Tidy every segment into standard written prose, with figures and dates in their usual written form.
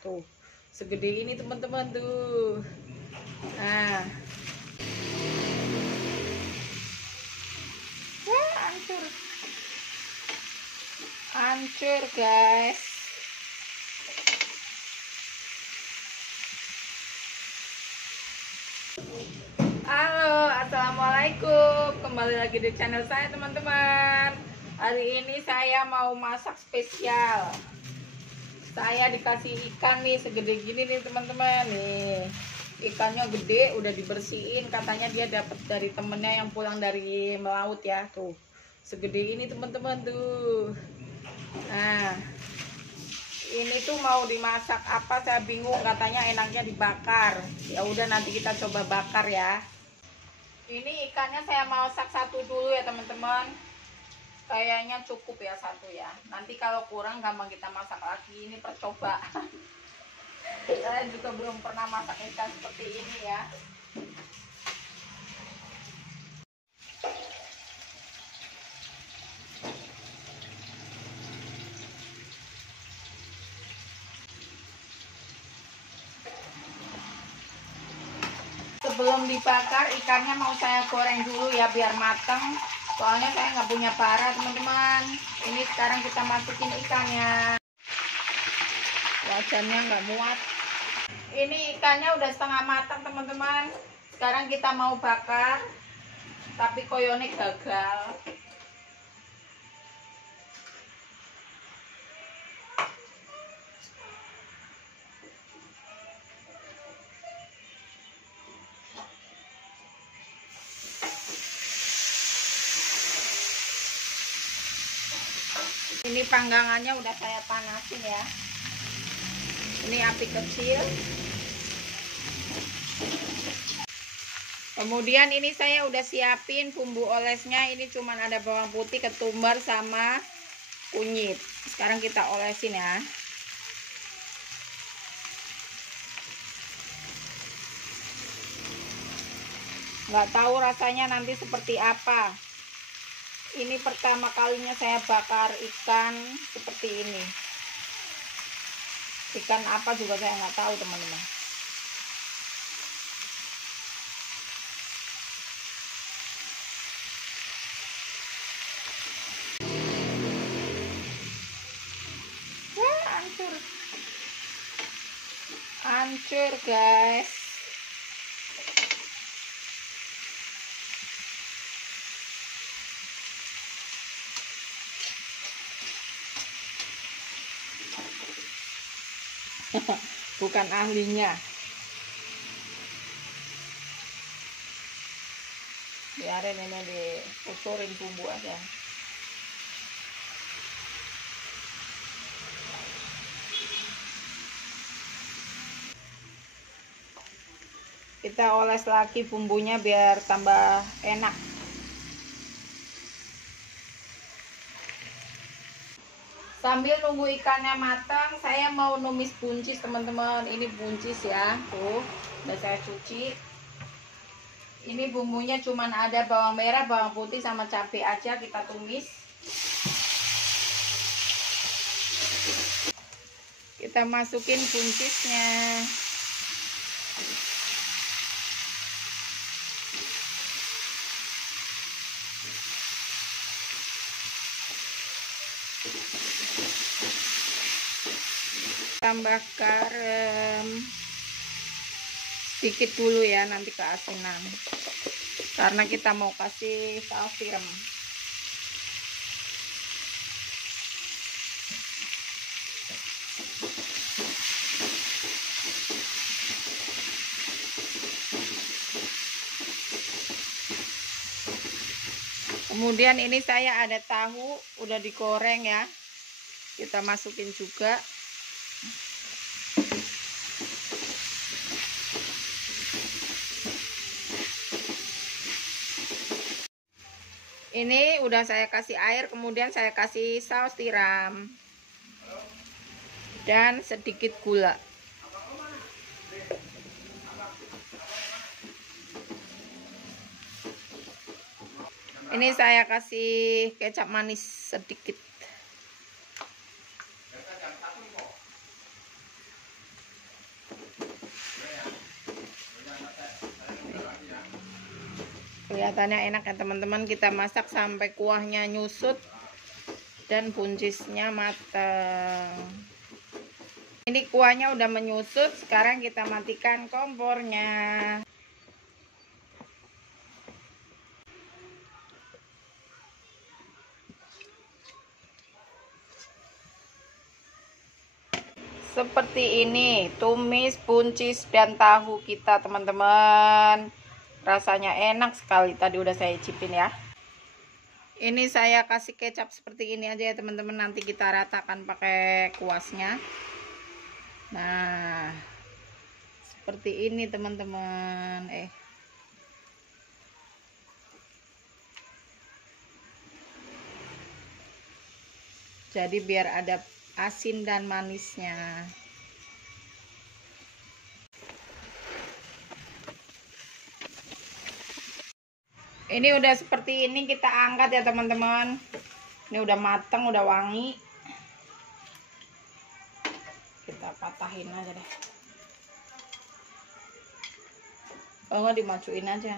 Tuh, segede ini teman-teman tuh. Nah, wah, hancur. Hancur, guys. Halo, assalamualaikum. Kembali lagi di channel saya, teman-teman. Hari ini saya mau masak spesial. Saya dikasih ikan nih segede gini nih, teman-teman. Nih, ikannya gede, udah dibersihin. Katanya dia dapat dari temennya yang pulang dari melaut ya. Tuh, segede ini teman-teman tuh. Nah, ini tuh mau dimasak apa saya bingung. Katanya enaknya dibakar. Ya udah, nanti kita coba bakar ya. Ini ikannya saya masak satu dulu ya teman-teman. Kayaknya cukup ya satu ya. Nanti kalau kurang gampang kita masak lagi. Ini percobaan. Saya juga belum pernah masak ikan seperti ini ya. Sebelum dibakar ikannya mau saya goreng dulu ya biar mateng. Soalnya saya nggak punya parah teman-teman. Ini sekarang kita masukin ikannya. Wajannya nggak muat. Ini ikannya udah setengah matang teman-teman. Sekarang kita mau bakar, tapi koyone gagal. Ini panggangannya udah saya panasin ya. Ini api kecil. Kemudian ini saya udah siapin bumbu olesnya. Ini cuman ada bawang putih, ketumbar sama kunyit. Sekarang kita olesin ya. Nggak tahu rasanya nanti seperti apa. Ini pertama kalinya saya bakar ikan seperti ini. Ikan apa juga saya nggak tahu teman-teman. Wah, hancur. Hancur, guys. Bukan ahlinya. Biarin ini diputurin bumbu aja. Kita oles lagi bumbunya biar tambah enak. Sambil nunggu ikannya matang, saya mau numis buncis teman-teman. Ini buncis ya, tuh udah saya cuci. Ini bumbunya cuman ada bawang merah, bawang putih sama cabai aja, kita tumis. Kita masukin buncisnya. Tambah garam sedikit dulu ya, nanti keasinan karena kita mau kasih saus tiram. Kemudian ini saya ada tahu udah digoreng ya, kita masukin juga. Ini udah saya kasih air, kemudian saya kasih saus tiram dan sedikit gula. Ini saya kasih kecap manis sedikit. Kelihatannya enak ya teman-teman. Kita masak sampai kuahnya nyusut dan buncisnya matang. Ini kuahnya udah menyusut. Sekarang kita matikan kompornya. Seperti ini tumis buncis dan tahu kita teman-teman. Rasanya enak sekali. Tadi udah saya cicipin ya. Ini saya kasih kecap seperti ini aja ya teman-teman. Nanti kita ratakan pakai kuasnya. Nah, seperti ini teman-teman. Jadi biar ada asin dan manisnya. Ini udah seperti ini, kita angkat ya teman-teman. Ini udah matang, udah wangi. Kita patahin aja deh. Oh, nggak dimacuin aja.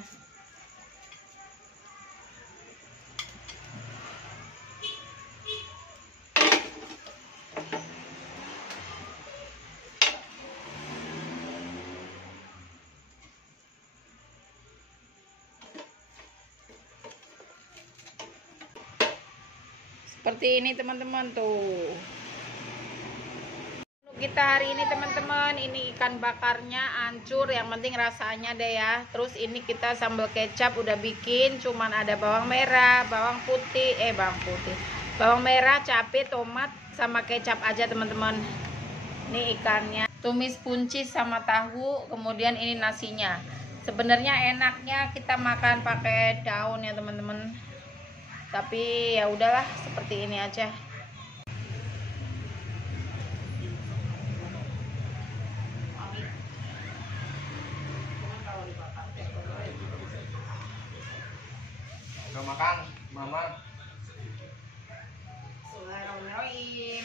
Seperti ini teman-teman tuh. Kita hari ini teman-teman, ini ikan bakarnya hancur, yang penting rasanya deh ya. Terus ini kita sambal kecap udah bikin, cuman ada bawang merah, bawang merah, cabai, tomat sama kecap aja teman-teman. Ini ikannya, tumis buncis sama tahu, kemudian ini nasinya. Sebenarnya enaknya kita makan pakai daun ya teman-teman. Tapi ya udahlah, seperti ini aja. Udah makan, Mama. Bismillahirrahmanirrahim.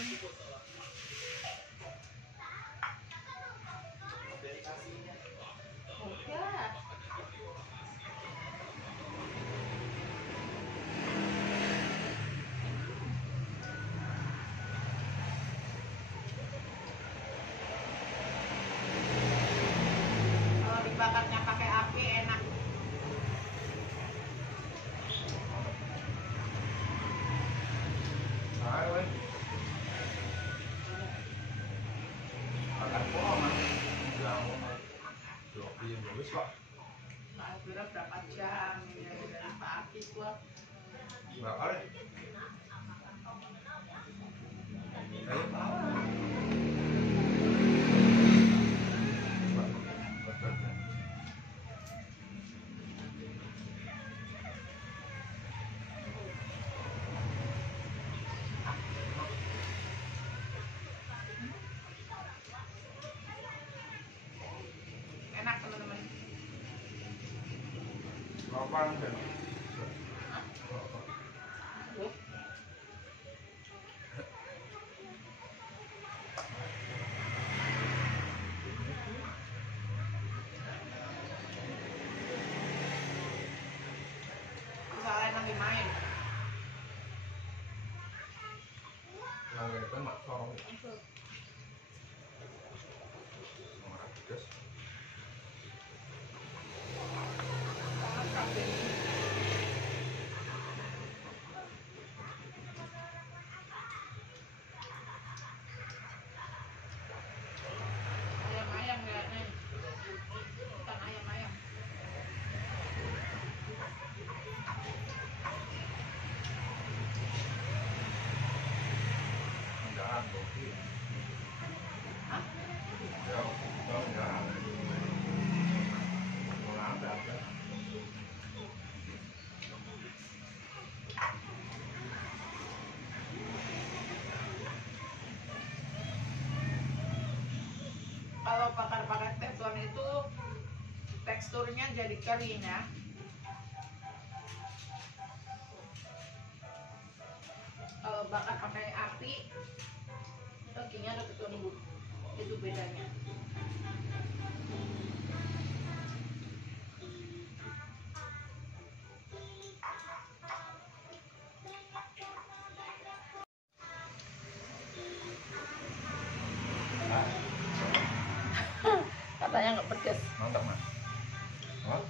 Kalau dibakarnya pakai api enak. Kira berapa jam ya, dari pagi gua. Bakar. Enak teman-teman. Kapan kan? Misalnya lagi main. Yang depan mak sorong. Ayam-ayam ya nih. Bukan ayam-ayam. Jangan kopi. Ya, jangan. Mau ada. Kalau bakar pakai teflon itu teksturnya jadi kering ya. Kalau bakar pakai api, dagingnya lebih lembut. Itu bedanya. pedes. Mantap, Mas. Wah.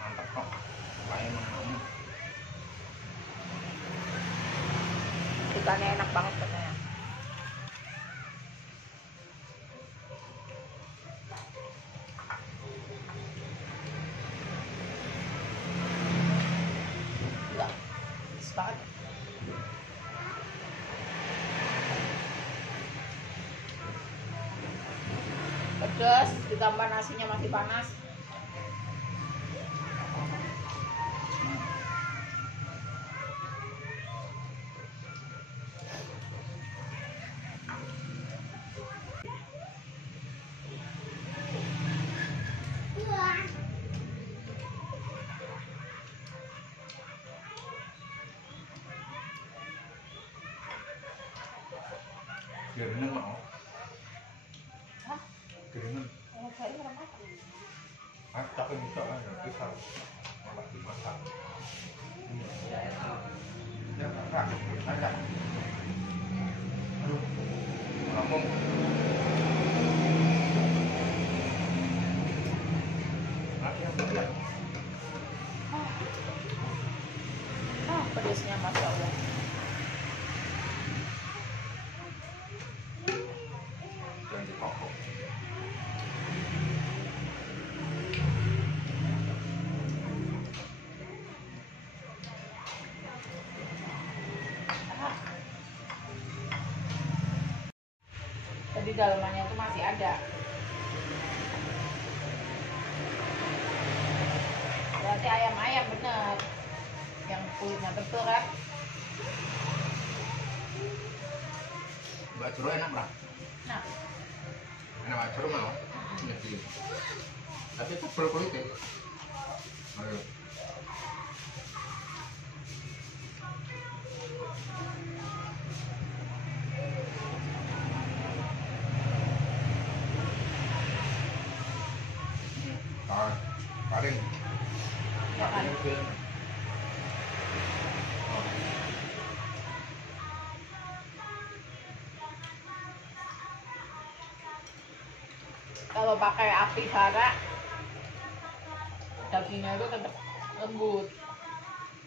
Mantap kok. Kayak emang. Ikannya enak banget katanya. Enggak, pedes banget. Pedas, ditambah nasinya masih panas. Keringan mau. Hah? Keringan. Oh, saya kurang makan. Acak ini soalnya nggak bisa. Malah dimasak. Ya, enggak. Enggak. Aduh. Ngomong. Lagi yang berat. Pedasnya Masya Allah. Yang dipokok. Jadi dalamannya itu masih ada. Berarti ayam-ayam bener. Yang kulitnya tebal kan? Mbak Jero enak, Mbak. Nah, Enak Mbak Jero mau. Jadi. Tapi tebel kulitnya. Ayo. Paling. ya kan? Kalau pakai api bara, dagingnya itu tetap lembut.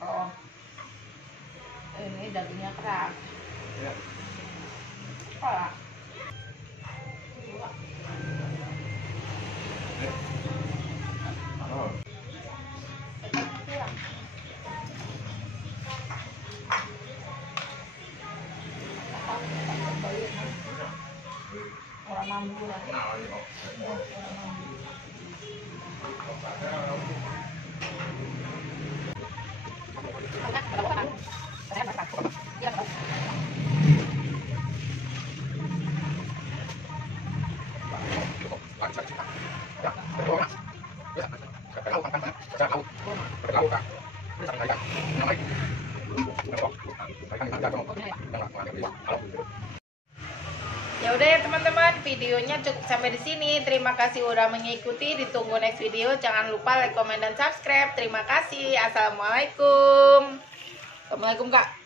Oh, ini dagingnya keras. Ya. Apa? Halo. Orang mampu lah. Nah, lagi kok. Orang mampu. Ya udah ya teman-teman, videonya cukup sampai di sini. Terima kasih udah mengikuti. Ditunggu next video. Jangan lupa like, comment, dan subscribe. Terima kasih. Assalamualaikum. Assalamualaikum Kak.